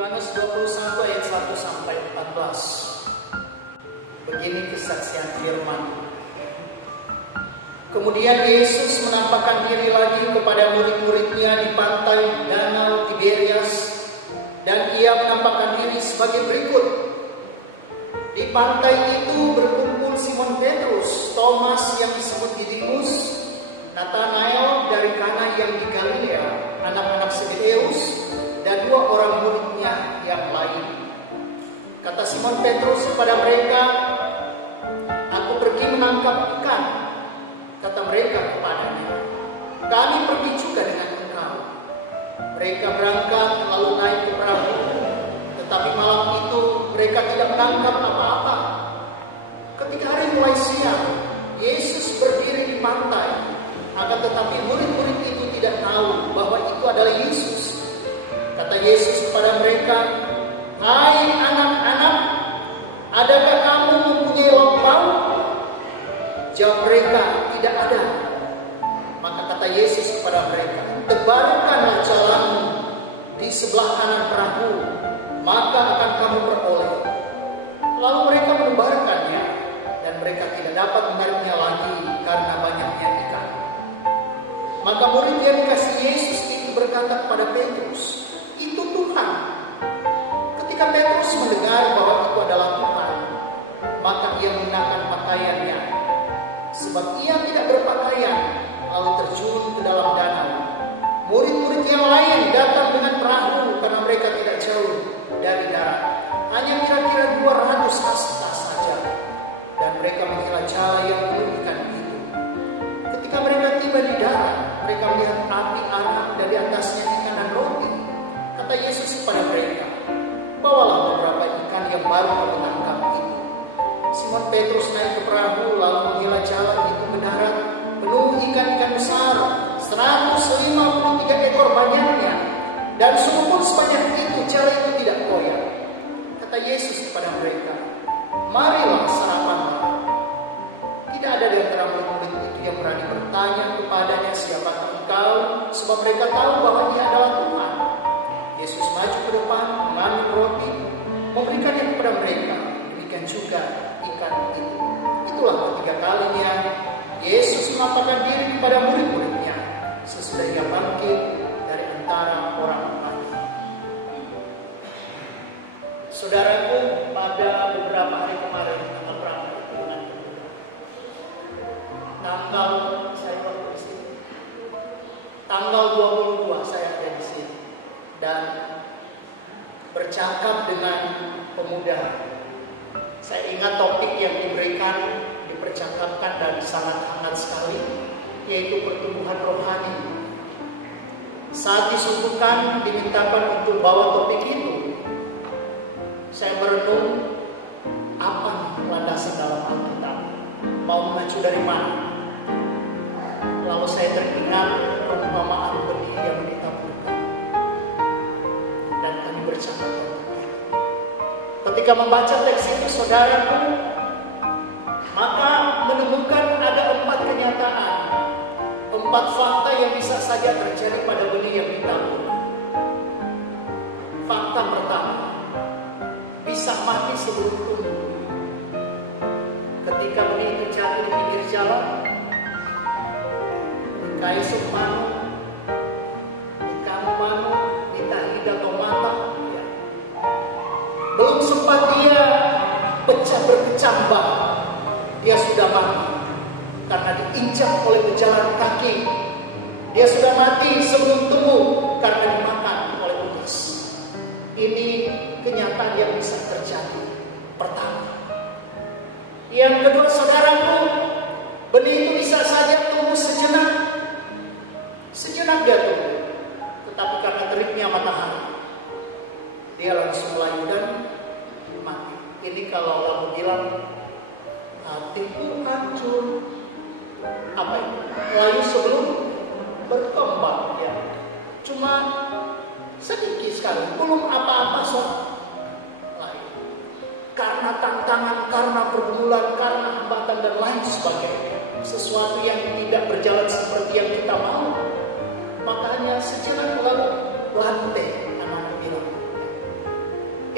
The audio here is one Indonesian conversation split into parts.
Yohanes 21 ayat 1 sampai 14. Begini kesaksian firman. Kemudian Yesus menampakkan diri lagi kepada murid-muridnya di pantai Danau Tiberias, dan ia menampakkan diri sebagai berikut. Di pantai itu berkumpul Simon Petrus, Thomas yang disebut Didimus, Nathanael dari Kana yang di Galilea, anak-anak Zebedeus, dan dua orang muridnya yang lain. Kata Simon Petrus kepada mereka, "Aku pergi menangkap ikan." Kata mereka kepadanya, "Kami pergi juga dengan engkau." Mereka berangkat lalu naik ke perahu, tetapi malam itu mereka tidak menangkap apa-apa. Ketika hari mulai siang, Yesus berdiri di pantai, akan tetapi murid-murid itu tidak tahu bahwa itu adalah Yesus. Kata Yesus kepada mereka, "Hai anak-anak, adakah kamu mempunyai lauk?" Jawab mereka, "Tidak ada." Maka kata Yesus kepada mereka, "Tebarkanlah jalamu di sebelah kanan perahu, maka akan kamu beroleh." Lalu mereka menebarkannya, dan mereka tidak dapat menariknya lagi karena banyaknya ikan. Maka murid yang dikasih Yesus itu berkata kepada Petrus, "Itu Tuhan." Ketika Petrus mendengar bahwa itu adalah Tuhan, maka ia mengenakan pakaiannya, sebab ia tidak berpakaian, lalu terjun ke dalam danau. Murid-murid yang lain datang dengan perahu karena mereka tidak jauh dari darat, hanya kira-kira 200 hasta saja, dan mereka mengira jala yang penuh ikan itu. Ketika mereka tiba di darat, mereka melihat api arang dan di atasnya ikan dan roti. Kata Yesus kepada mereka, "Bawalah beberapa ikan yang baru kamu tangkap itu." Simon Petrus naik ke perahu lalu mengira jala itu ke darat, penuh ikan-ikan besar, 153 ekor banyaknya, dan sungguh sebanyak itu jala itu tidak goyah. Kata Yesus kepada mereka, "Marilah sarapanlah." Tidak ada di antara murid-murid itu yang berani bertanya kepadanya, "Siapakah engkau?" Sebab mereka tahu bahwa ia adalah Tuhan. Yesus maju ke depan, mengambil roti, memberikannya kepada mereka. Demikian juga ikan itu. Itulah ketiga kalinya Yesus menampakkan diri kepada murid-muridnya sesudah ia bangkit dari antara orang mati. Saudaraku, pada beberapa hari kemarin, tanggal berapa? Tanggal saya waktu di sini. Tanggal 22 saya ada di sini dan bercakap dengan pemuda. Saya ingat topik yang diberikan, dipercakapkan dan sangat hangat sekali, yaitu pertumbuhan rohani. Saat disuguhkan, dimintakan untuk bawa topik itu, saya merenung apa landasan dalam Alkitab, mau mengacu dari mana. Lalu saya teringat perumpamaan benih yang ditaburkan, dan kami bercakap tentang itu. Ketika membaca teks itu, saudaraku, maka menemukan ada 4 kenyataan, 4 fakta yang bisa saja terjadi pada benih yang ditabur. Fakta pertama, bisa mati sebelum tumbuh. Ketika benih itu jatuh di pinggir jalan, kayu sumanu, ikan manu, ditahida tomata, belum sempat dia berkecambah, dia sudah mati karena diinjak oleh pejalan kaki. Dia sudah mati sebelum tumbuh karena dimakan oleh ulas. Ini kenyataan yang bisa terjadi. Pertama. Yang kedua, saudaraku, benih itu bisa saja tumbuh sejenak dia tumbuh, tetapi karena teriknya matahari, dia langsung layu dan mati. Ini kalau lalu bilang hatiku hancur, apa itu? Layu sebelum berkembang, ya. Cuma sedikit sekali, belum apa-apa layu. Karena tantangan, karena pergumulan, karena hambatan dan lain sebagainya, sesuatu yang tidak berjalan seperti yang kita mau, makanya sejenak lalu lantai, anak-anak bilang.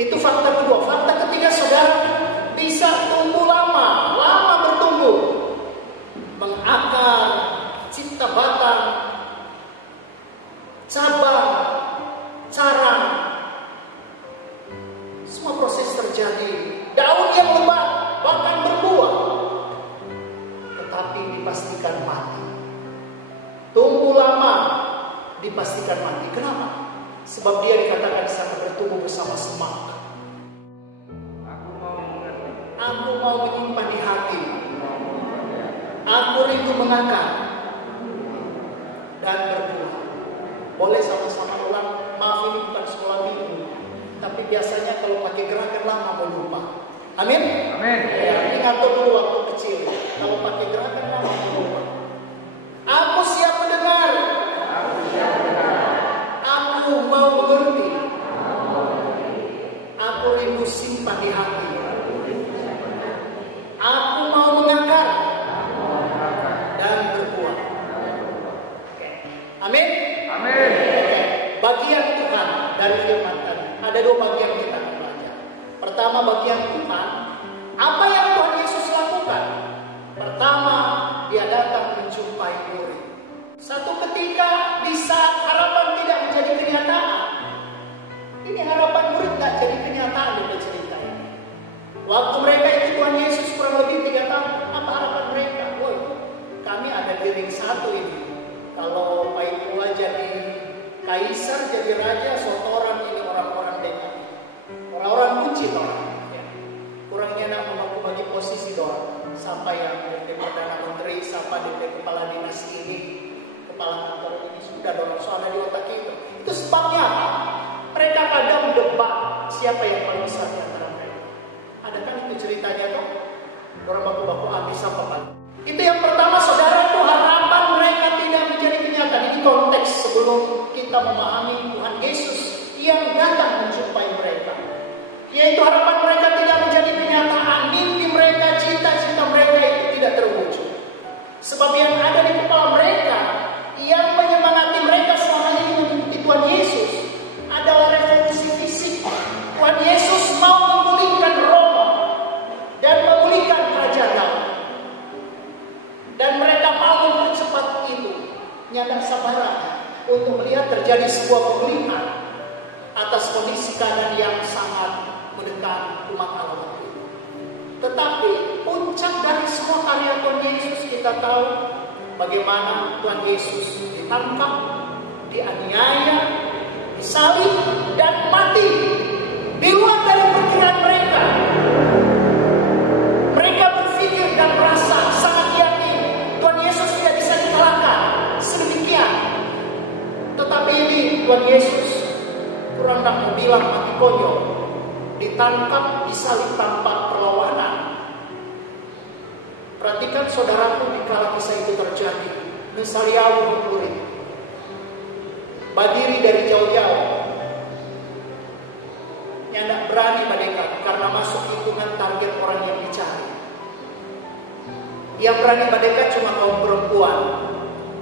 Itu fakta kedua. Fakta ketiga, saudara bisa tumbuh lama bertumbuh, mengakar, cipta batang, cabang, carang. Semua proses terjadi. Daun yang lebat bahkan berbuah, tetapi dipastikan mati. Tumbuh lama dipastikan mati. Kenapa? Sebab dia dikatakan sangat bertumbuh bersama semak. Aku mau menyimpan di hati. Aku rindu mengakar dan berbuah. Boleh sama-sama ulang. Maaf, ini bukan sekolah minggu, tapi biasanya kalau pakai gerakan lama mau lupa. Amin? Amin. Ya, ini ngatur dulu waktu kecil. Kalau pakai gerakan lama mau lupa. Aku siap mendengar. Aku mau mengerti. Aku rindu simpan di hati. Aku mau mengakar dan berbuah. Amin? Amin. Bagian Tuhan dari firman tadi. Ada dua bagian kita akan belajar. Pertama, bagian Tuhan. Apa yang Tuhan Yesus lakukan? Pertama, dia datang menjumpai murid. Satu ketika di saat harapan tidak menjadi kenyataan. Ini harapan murid tidak jadi kenyataan di cerita ini. Waktu mereka ikut Tuhan Yesus kurang lebih 3 tahun, apa harapan mereka? Woi, kami ada di ring 1 ini. Kalau Pak Ibu jadi kaisar, jadi raja, setoran ini orang-orang dekat. Orang-orang kunci toh. Ya. Kurangnya nak membagi posisi doang. Sampai yang DP Perdana Menteri, siapa DP Kepala Dinas ini, Kepala Kantor ini, sudah dorong soalnya di otak itu. Itu sebabnya apa? Mereka kadang debat siapa yang paling besar di antara mereka. Ada kan itu ceritanya toh? Orang baku-baku habis apa kan? Itu yang pertama, saudara, itu harapan mereka tidak menjadi kenyataan. Ini konteks sebelum kita memahami Tuhan Yesus yang datang menjumpai mereka. Yaitu harapan mereka tidak menjadi kenyataan. Mimpi mereka, cita-cita mereka itu tidak terwujud. Sebab yang ada di kepala mereka, yang menyemangati mereka selama ini mengikuti Tuhan Yesus, adalah revolusi fisik. Tuhan Yesus mau memulihkan Roma dan memulihkan kerajaan Allah. Dan mereka mau mempercepat itu. Nyata sabaran untuk melihat terjadi sebuah pemulihan atas kondisi keadaan yang sangat mendekat umat Allah. Tetapi puncak dari semua karya Tuhan Yesus, kita tahu bagaimana Tuhan Yesus ditangkap, dianiaya, disalib, dan mati di luar dari perkiraan mereka. Mereka berpikir dan merasa sangat yakin Tuhan Yesus tidak bisa dikalahkan sedemikian. Tetapi ini Tuhan Yesus kurang tak mau bilang mati konyol, ditangkap, disalib tanpa perlawanan. Perhatikan saudaraku, dikala kisah itu terjadi, Nesariawu murid berdiri dari jauh-jauh, tidak berani mendekat karena masuk hitungan target orang yang dicari. Yang berani mendekat cuma kaum perempuan,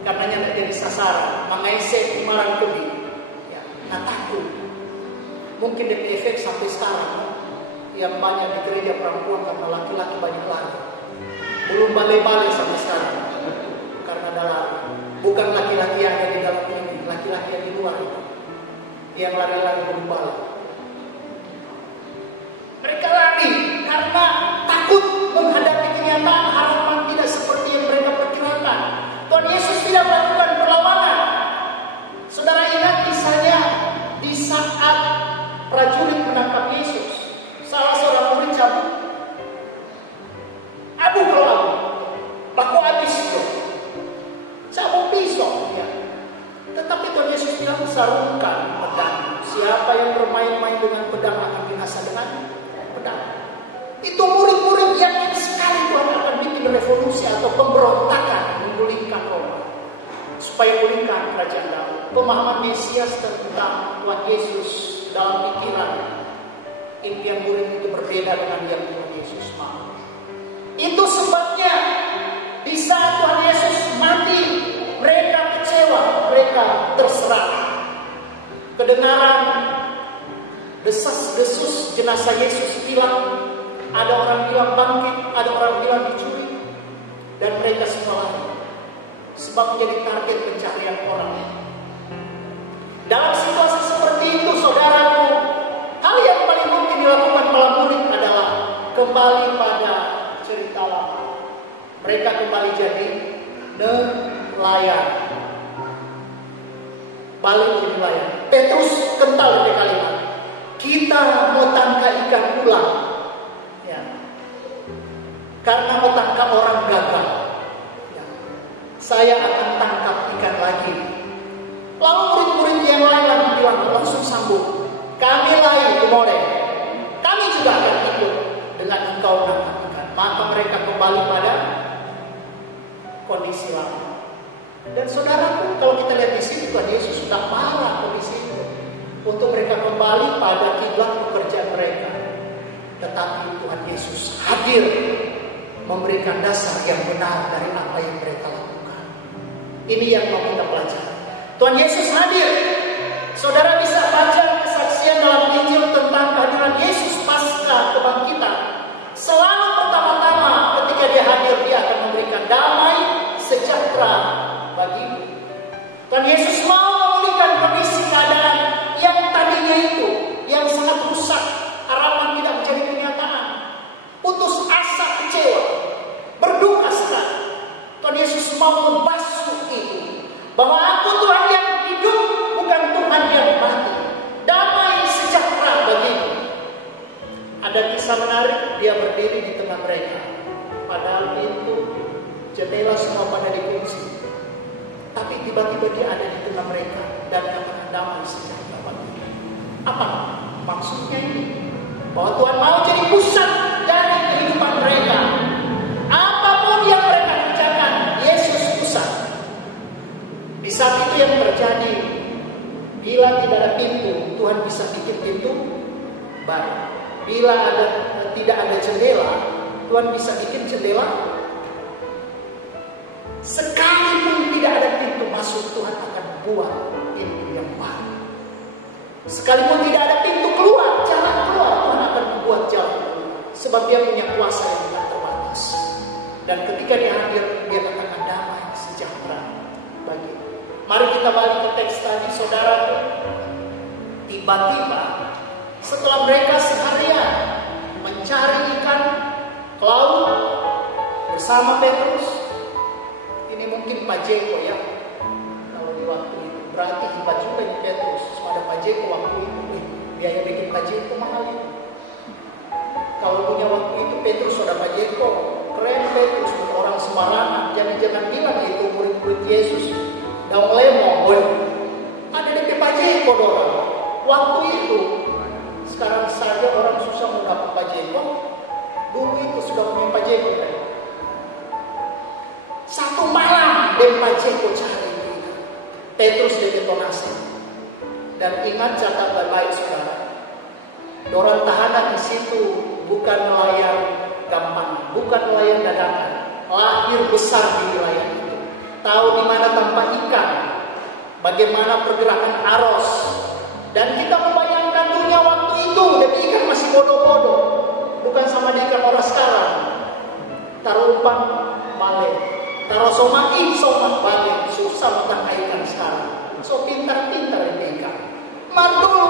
karena tidak jadi sasaran, mengesek imaran kebi. Ya, nah takut. Mungkin ada efek sampai sekarang yang banyak di gereja perempuan karena laki-laki banyak lari. Belum balik-balik sampai sekarang karena dalam bukan laki-laki yang ada di dalam ini, laki-laki yang di luar itu yang lari-lari belum balik. Mereka lari karena takut menghadapi kenyataan harapan tidak seperti yang mereka perkirakan. Tuhan Yesus tidak melakukan perlawanan. Saudara ingat misalnya di saat prajurit menangkap Yesus, salah seorang murid cabut. Aduh kalau aku, baku habis itu. Cabut pisau. Ya. Tetapi Tuhan Yesus bilang sarungkan pedang. Siapa yang bermain-main dengan pedang akan binasa dengan pedang. Itu murid-murid yakin sekali Tuhan akan bikin revolusi atau pemberontakan menggulingkan Roma supaya pulihkan kerajaan Daud. Pemahaman Mesias tentang Tuhan Yesus dalam pikiran impian murid itu berbeda dengan yang Tuhan Yesus mau. Itu sebabnya di saat Tuhan Yesus mati, mereka kecewa, mereka terserah. Kedengaran Desas-desus jenazah Yesus hilang. Ada orang bilang bangkit, ada orang bilang dicuri. Dan mereka semua lari. Sebab menjadi target pencarian orang. Dalam situasi seperti itu, saudaraku, hal yang paling mungkin dilakukan para murid adalah kembali pada cerita lama. Mereka kembali jadi nelayan. Balik jadi nelayan. Petrus kental dengan kalimat, kita mau tangkap ikan ulang, ya. Karena mau tangkap orang gagal, ya. Saya akan tangkap ikan lagi. Lalu murid-murid yang lain bilang, langsung sambung, kami lain kemarin, kami juga akan ikut dengan engkau tangkap ikan. Maka mereka kembali pada kondisi lama. Dan saudaraku, kalau kita lihat di sini, Tuhan Yesus sudah marah kondisi itu untuk mereka kembali pada kiblat pekerjaan mereka. Tetapi Tuhan Yesus hadir memberikan dasar yang benar dari apa yang mereka lakukan. Ini yang mau kita pelajari. Tuhan Yesus hadir. Saudara bisa baca kesaksian dalam Injil tentang kehadiran Yesus pasca kebangkitan. Selalu pertama-tama ketika dia hadir, dia akan memberikan damai sejahtera bagimu. Tuhan Yesus mau memulihkan kondisi keadaan yang tadinya itu, yang sangat rusak, harapan tidak menjadi kenyataan, putus asa, kecewa, berduka sekali. Tuhan Yesus mau membasuh itu, bahwa aku Tuhan yang hidup, bukan Tuhan yang mati. Damai sejahtera bagimu. Ada kisah menarik, dia berdiri di tengah mereka, padahal pintu, jendela semua pada dikunci. Tapi tiba-tiba dia ada di tengah mereka dan katakan damai sejahtera bagimu. Apa maksudnya ini? Bahwa Tuhan mau jadi pusat dari kehidupan mereka. Apapun yang mereka kerjakan, Yesus pusat. Di saat itu yang terjadi, bila tidak ada pintu, Tuhan bisa bikin pintu baru. Bila tidak ada jendela, Tuhan bisa bikin jendela. Sekalipun tidak ada pintu masuk, Tuhan akan buat pintu yang baru. Sekalipun tidak ada pintu keluar, jalan keluar, Tuhan akan membuat jalan keluar. Sebab dia punya kuasa yang tidak terbatas. Dan ketika dia hadir, dia katakan damai sejahtera bagi. Mari kita balik ke teks tadi, saudara. Tiba-tiba setelah mereka seharian mencari ikan ke laut bersama Petrus, ini mungkin Pak Jeko ya, kalau di waktu itu berarti hebat juga di Petrus. Pada Pak Jeko waktu itu, biaya bikin Pak Jeko mahal itu. Kalau punya waktu itu Petrus sudah Pak Jeko, keren Petrus, orang sembarangan. Jangan bilang itu murid-murid Yesus. Daun lemong, ada di Pak Jeko orang. Waktu itu, sekarang saja orang susah mendapat Pak Jeko. Dulu itu sudah punya Pak Jeko kan? Satu malam dan Pak Jeko cari Petrus detonasi. Dan ingat, catat baik-baik saudara, orang tahanan di situ bukan nelayan gampang, bukan nelayan dadakan, lahir besar di wilayah itu, tahu di mana tanpa ikan, bagaimana pergerakan arus. Dan kita membayangkan dunia waktu itu, dan ikan masih bodoh-bodoh, bukan sama di ikan orang sekarang. Taruh umpan balik, taruh somak balik, susah tentang ikan sekarang. So pintar-pintar ini ikan. Mandul.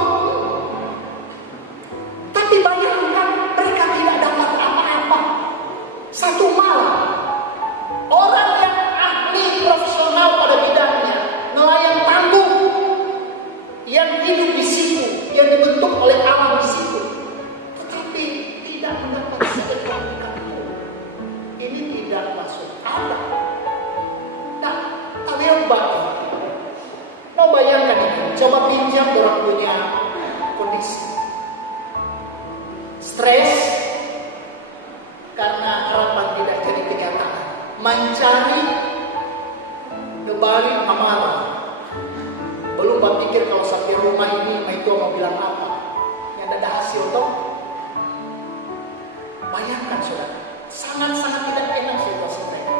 Tapi bayangkan mereka tidak dapat apa-apa. Satu malam, orang yang ahli profesional pada bidangnya, nelayan tangguh, yang hidup di situ, yang dibentuk oleh alam di situ, tetapi tidak mendapat seekor ikan pun. Ini tidak masuk akal. Nah, kalian bagi. Mau bayangkan itu, coba pinjam orang punya kondisi stres karena harapan tidak jadi kenyataan, mencari kembali amarah. Belum berpikir kalau sampai rumah ini itu mau bilang apa, yang ada hasil toh. Bayangkan saudara, sangat-sangat tidak enak situasi mereka.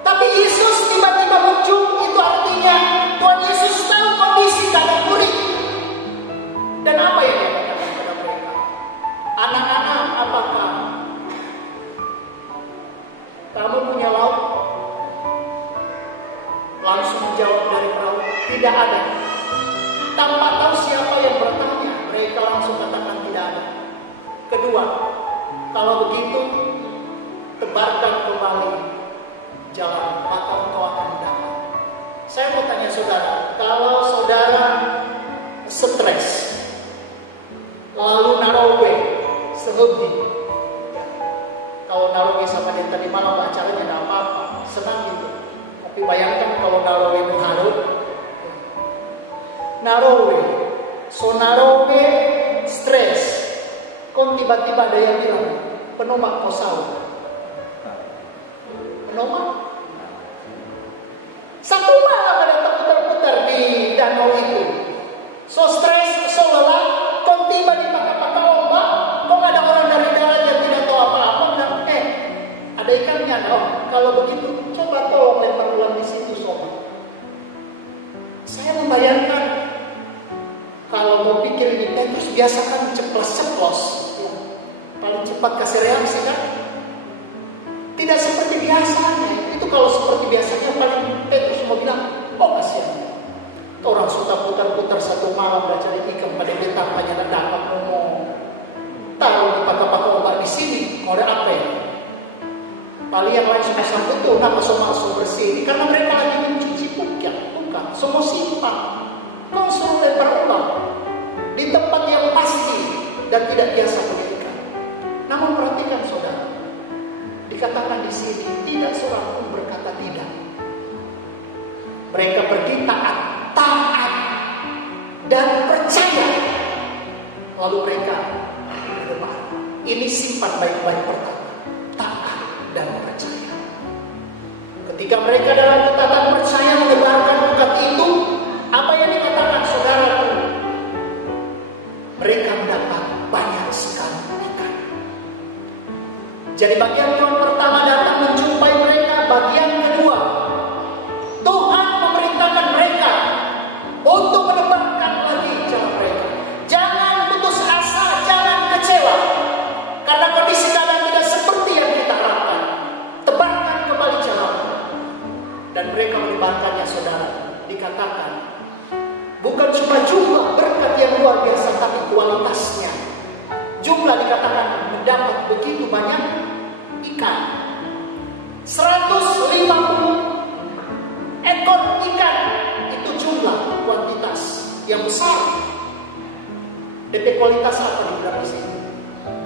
Tapi Yesus tiba-tiba muncul, itu artinya Tuhan Yesus tahu kondisi keadaan murid. Dan apa yang dia katakan kepada Kalau begitu, tebarkan kembali jalan, maka engkau akan dapat. Saya mau tanya saudara, kalau saudara stres, lalu narowe sehobi, kalau narowe sama dia tadi malam acaranya tidak apa-apa, senang gitu. Tapi bayangkan kalau narowe mengharut, narowe, so narowe stres, kok tiba-tiba ada yang bilang penomak kosau, penomak. Satu malam ada terputar-putar di danau itu. So stres, so lelah, kau tiba di pakai-pakai ombak, kok ada orang dari darat yang tidak tahu apa-apa, bilang, ada ikannya dong. Kalau begitu, coba tolong lempar ulang di situ, sobat. Saya membayangkan, kalau mau pikir ini, terus biasa kan ceplos-ceplos, paling cepat kasih reaksi kan? Tidak seperti biasanya. Itu kalau seperti biasanya paling Petrus mau bilang, oh kasihan. Orang sudah putar-putar satu malam dah cari ikan pada betang hanya dapat ngomong. Taruh di pakai-pakai obat di sini, mau ada apa ya? Paling yang lain sudah sambut tuh, kenapa semua bersih? Ini karena mereka lagi mencuci bukan, semua simpan. Kau suruh lempar obat di tempat yang pasti dan tidak biasa berikan. Namun perhatikan saudara. Dikatakan di sini tidak seorang pun berkata tidak. Mereka pergi taat dan percaya. Lalu mereka berdebar. Ini simpan baik-baik pertama, taat dan percaya. Ketika mereka dalam ketaatan percaya mendebarkan berkat itu, apa yang dikatakan saudaraku? Mereka mendapat banyak sekali ikan. Jadi bagian Tuhan pertama datang menjumpai mereka. Bagian kedua, Tuhan memerintahkan mereka untuk menebarkan lagi jalan mereka. Jangan putus asa, jangan kecewa, karena kondisi keadaan tidak seperti yang kita harapkan. Tebarkan kembali jalan. Dan mereka menebarkannya, saudara. Dikatakan bukan cuma jumlah berkat yang luar biasa, tapi kualitasnya. Jumlah dikatakan mendapat begitu banyak ikan. 150 ekor ikan. Itu jumlah kuantitas yang besar. DP kualitas apa di dalam sini?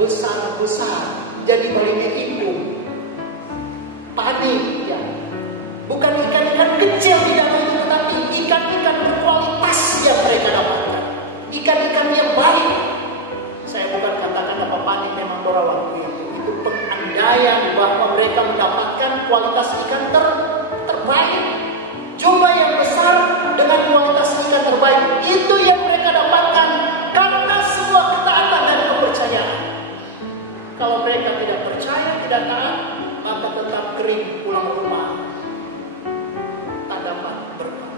Besar-besar. Jadi boleh itu padi ya. Bukan ikan-ikan kecil di dalam itu, tetapi ikan-ikan berkualitas yang mereka dapatkan. Ikan-ikan yang baik. Saya bukan katakan apa panik memang Dora waktu itu pengandaian bahwa mereka mendapatkan kualitas ikan terbaik, jumlah yang besar dengan kualitas ikan terbaik. Itu yang mereka dapatkan karena semua ketaatan dan kepercayaan. Kalau mereka tidak percaya, tidak taat, maka tetap kering pulang rumah, tak dapat berkat.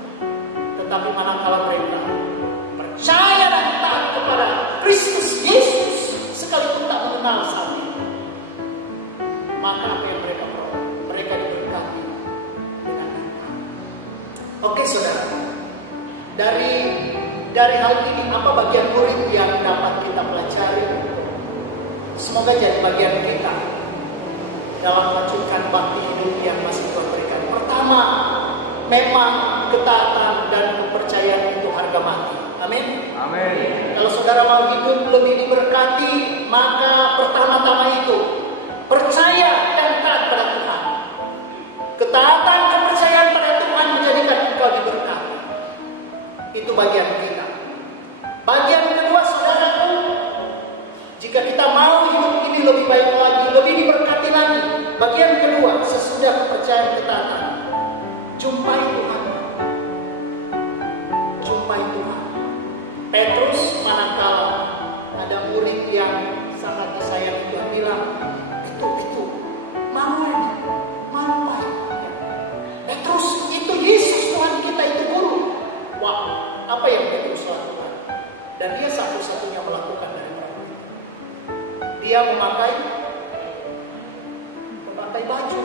Tetapi manakala mereka percaya dan taat kepada Kristus Yesus, sekalipun tak mengenal Sang, maka apa yang mereka peroleh? Mereka diberkati dengan limpah. Oke saudara, dari hal ini apa bagian murid yang dapat kita pelajari? Semoga jadi bagian kita dalam melanjutkan bakti hidup yang masih Tuhan berikan. Pertama, memang ketaatan dan kepercayaan itu harga mati. Amin. Amin. Kalau saudara mau hidup lebih diberkati, maka pertama-tama itu percaya dan taat pada Tuhan. Ketaatan, kepercayaan pada Tuhan menjadikan engkau diberkati. Itu bagian kita. Bagian kedua, saudaraku, jika kita mau hidup ini lebih baik lagi, lebih diberkati lagi, bagian kedua sesudah kepercayaan ketaatan, jumpai Tuhan. Jumpai Tuhan. Petrus manakala ada murid yang sangat disayang Tuhan bilang, itu mau apa? Petrus, itu Yesus Tuhan kita, itu guru. Wah, apa yang Petrus lakukan? Dan dia satu-satunya melakukan dari mereka. Dia memakai baju.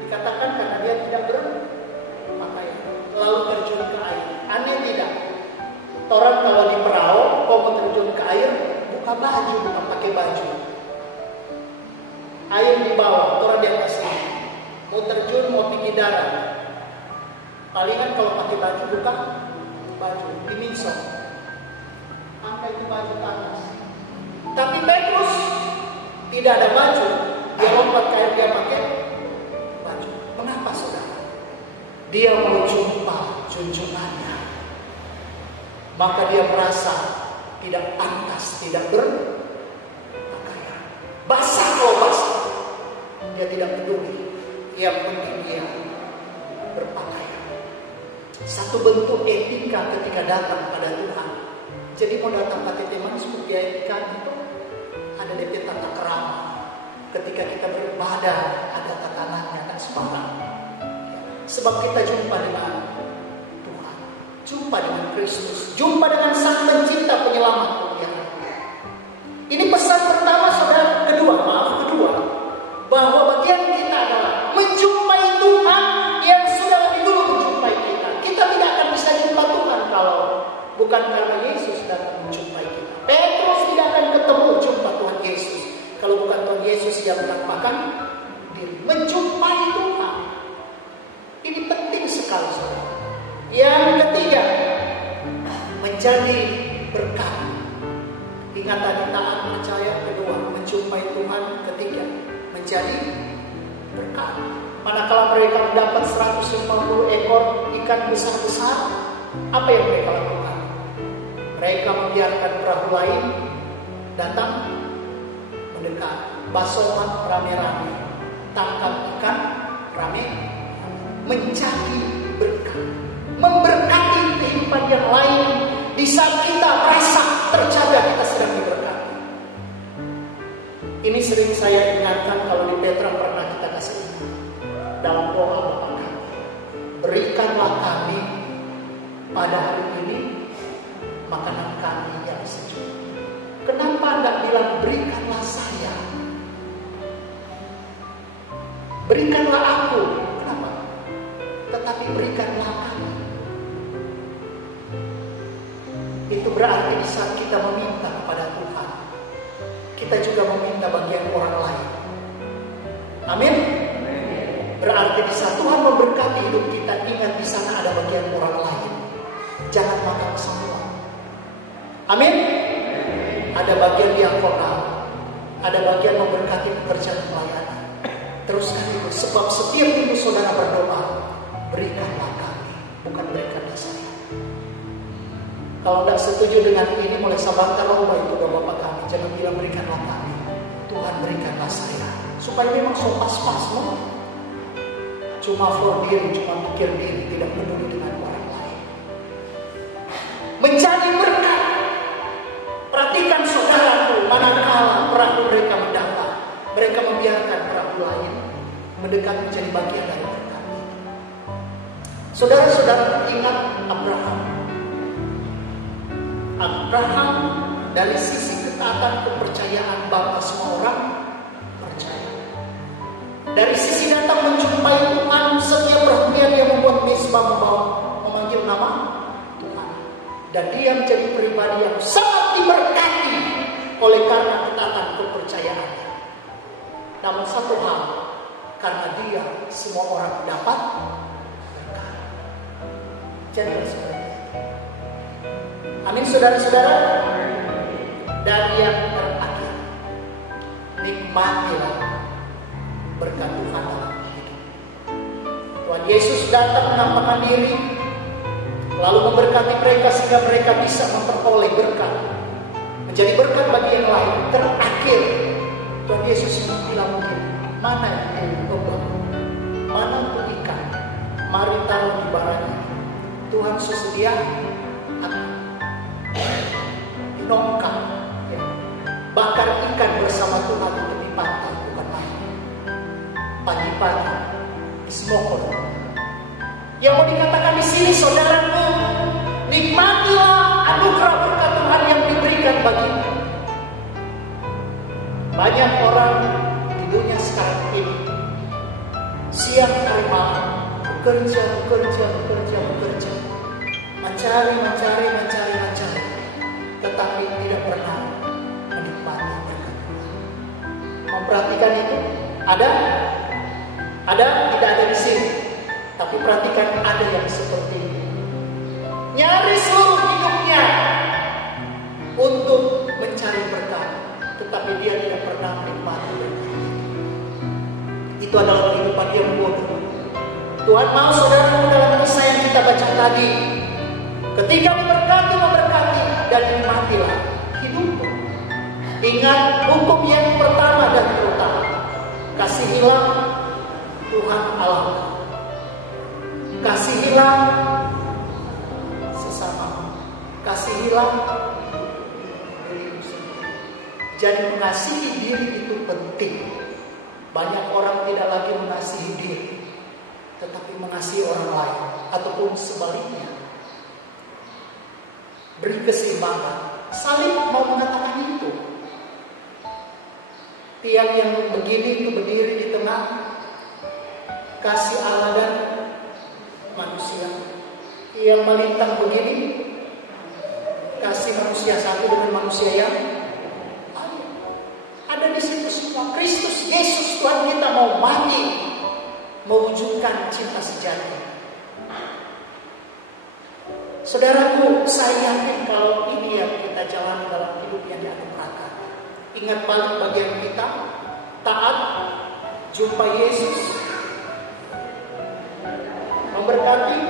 Dikatakan karena dia tidak berpakaian, lalu terjun ke air. Aneh tidak? Orang kalau di perahu, kau mau terjun ke air, buka baju, bukan pakai baju. air di bawah, orang di atas ini. Mau terjun, mau tinggi darat. Palingan kalau pakai baju buka baju, diminsok. Angkat itu baju ke atas. Tapi Petrus tidak ada baju, dia lompat ke air, dia pakai baju. Mengapa saudara? Dia mau jumpa junjungannya. Maka dia merasa tidak pantas, tidak berpakaian. Basah kalau basah, dia tidak peduli. Yang penting dia berpakaian. Satu bentuk etika ketika datang pada Tuhan. Jadi mau datang ke teman seperti etika itu ada DP tata kerama. Ketika kita beribadah ada tatanannya dan sembarang. Sebab kita jumpa dengan Tuhan, jumpa dengan Kristus, jumpa dengan Sang Pencipta Penyelamat dunia. Ini pesan pertama saudara. Kedua, bahwa bagian kita adalah menjumpai Tuhan yang sudah lebih dulu menjumpai kita. Kita tidak akan bisa jumpa Tuhan kalau bukan karena Yesus datang menjumpai kita. Petrus tidak akan ketemu jumpa Tuhan Yesus kalau bukan Tuhan Yesus yang menampakkan diri. Menjumpai Tuhan ini penting sekali saudara. Yang ketiga, menjadi berkat. Ingat tadi taat percaya, kedua menjumpai Tuhan, ketiga menjadi berkat. Manakala mereka mendapat 150 ekor ikan besar-besar, apa yang mereka lakukan? Mereka membiarkan perahu lain datang mendekat. Basohan rame-rame, tangkap ikan rame, menjadi berkat, memberkati kehidupan yang lain. Di saat kita merasa terjaga, kita sedang diberkati. Ini sering saya ingatkan kalau di Petra pernah kita kasih ingat dalam doa Bapa kami. Berikanlah kami pada hari ini makanan kami yang sejuk. Kenapa Anda bilang berikanlah saya? Berikanlah aku. Kenapa? Tetapi berikanlah kami. Itu berarti di saat kita meminta kepada Tuhan, kita juga meminta bagian orang lain. Amin. Berarti di saat Tuhan memberkati hidup kita, ingat di sana ada bagian orang lain. Jangan makan semua. Amin. Ada bagian diakonal, ada bagian memberkati pekerjaan pelayanan. Teruskan itu, sebab setiap minggu saudara berdoa, berikanlah kami, bukan berikanlah saya. Kalau tidak setuju dengan ini, mulai sabarkan Allah itu Bapak kami. Jangan bilang berikanlah kami, Tuhan berikanlah saya. Supaya memang so pas-pas, no? Cuma for diri, cuma pikir diri, tidak peduli dengan orang lain. Menjadi berkat. Perhatikan saudaraku, manakala perahu mereka mendapat, mereka membiarkan perahu lain mendekat menjadi bagian dari berkat. Saudara-saudara ingat Abraham. Abraham dari sisi ketaatan kepercayaan Bapa semua orang percaya. Dari sisi datang menjumpai Tuhan, setiap perhatian yang membuat Misbah memanggil nama Tuhan. Dan dia menjadi pribadi yang sangat diberkati oleh karena ketaatan kepercayaannya. Namun satu hal, karena dia semua orang dapat berkat. Jangan seperti itu. Amin saudara-saudara. Dan yang terakhir, nikmatilah berkat Tuhan dalam hidup. Tuhan Yesus datang menampakkan diri, lalu memberkati mereka sehingga mereka bisa memperoleh berkat, menjadi berkat bagi yang lain. Terakhir, Tuhan Yesus bilang mungkin, mana yang domba, mana untuk ikan, mari taruh di baranya. Tuhan sedia nongkang, ya. Bakar ikan bersama Tuhan untuk di pantai, bukan main. Pagi-pagi di smokon. Yang mau dikatakan di sini, saudaraku, nikmatilah anugerah berkat Tuhan yang diberikan bagimu. Banyak orang di dunia sekarang ini siang hari malam bekerja, mencari, tetapi tidak pernah menikmati berkat Tuhan. Memperhatikan itu, Ada? Ada? Tidak ada di sini. Tapi perhatikan, ada yang seperti ini. Nyaris seluruh hidupnya untuk mencari berkat, tetapi dia tidak pernah menikmati berkat. Itu adalah kehidupan yang bodoh. Tuhan mau saudara dalam kisah yang kita baca tadi, ketika memberkati dan nikmatilah hidupmu. Ingat hukum yang pertama dan terutama, kasihilah Tuhan Allah. Kasihilah sesama. Kasihilah dirimu sendiri. Jadi mengasihi diri itu penting. Banyak orang tidak lagi mengasihi diri, tetapi mengasihi orang lain, ataupun sebaliknya. Beri keseimbangan. Salib mau mengatakan itu. Tiang yang begini itu berdiri di tengah kasih Allah dan manusia. Yang melintang begini kasih manusia satu dengan manusia yang lain. Ada di situ semua. Kristus Yesus Tuhan kita mau mati mewujudkan cinta sejati. Saudaraku, saya yakin kalau ini yang kita jalani dalam hidup yang dianugerahkan. Ingat balik bagian kita, taat, jumpa Yesus, memberkati,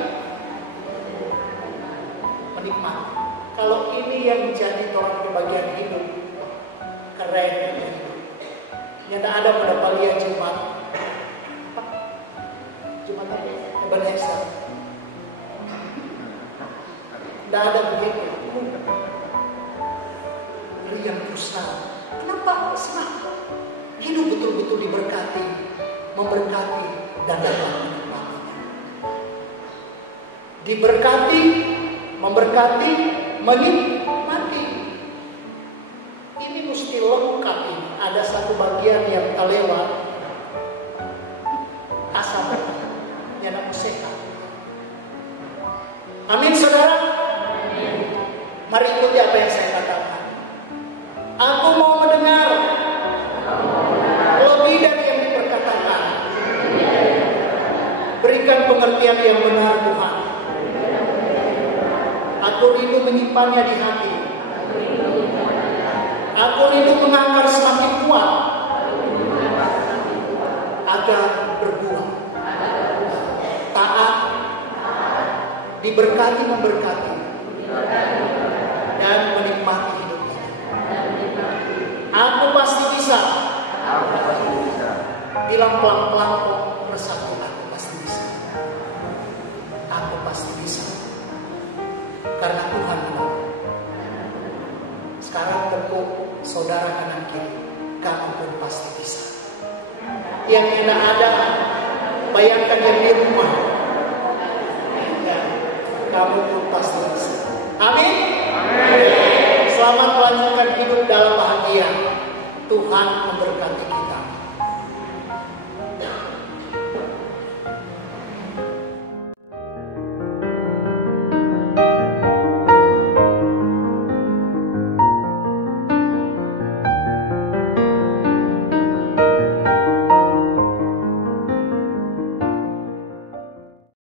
menikmati. Kalau ini yang menjadi tolak bagian hidup, keren. Yang ada pada palian Jumat apa? Ebenezer. Tidak ada begitu. Riang frustasi. Kenapa? Senang. Hidup betul-betul diberkati, memberkati, dan dapat menikmatinya. Diberkati, memberkati, menikmati. Ini mesti lengkap ini. Ada satu bagian yang terlewat. Asal yang aku sehat. Amin, saudara. Mari ikuti apa yang saya katakan. Aku mau mendengar lebih dari yang diperkatakan. Berikan pengertian yang benar Tuhan. Aku rindu menyimpannya di hati. Aku rindu mengangkat semakin kuat agar berbuah, taat, diberkati memberkati, dan menikmati hidup ini. Aku pasti bisa. Bilang pelan-pelan bersatu. Aku pasti bisa. Aku pasti bisa. Karena Tuhan bilang. Sekarang tepuk saudara kanan kiri. Kamu pun pasti bisa. Yang tidak ada, bayangkan yang di rumah. Kamu pun pasti bisa. Amin. Selamat melanjutkan hidup dalam bahagia. Tuhan memberkati kita.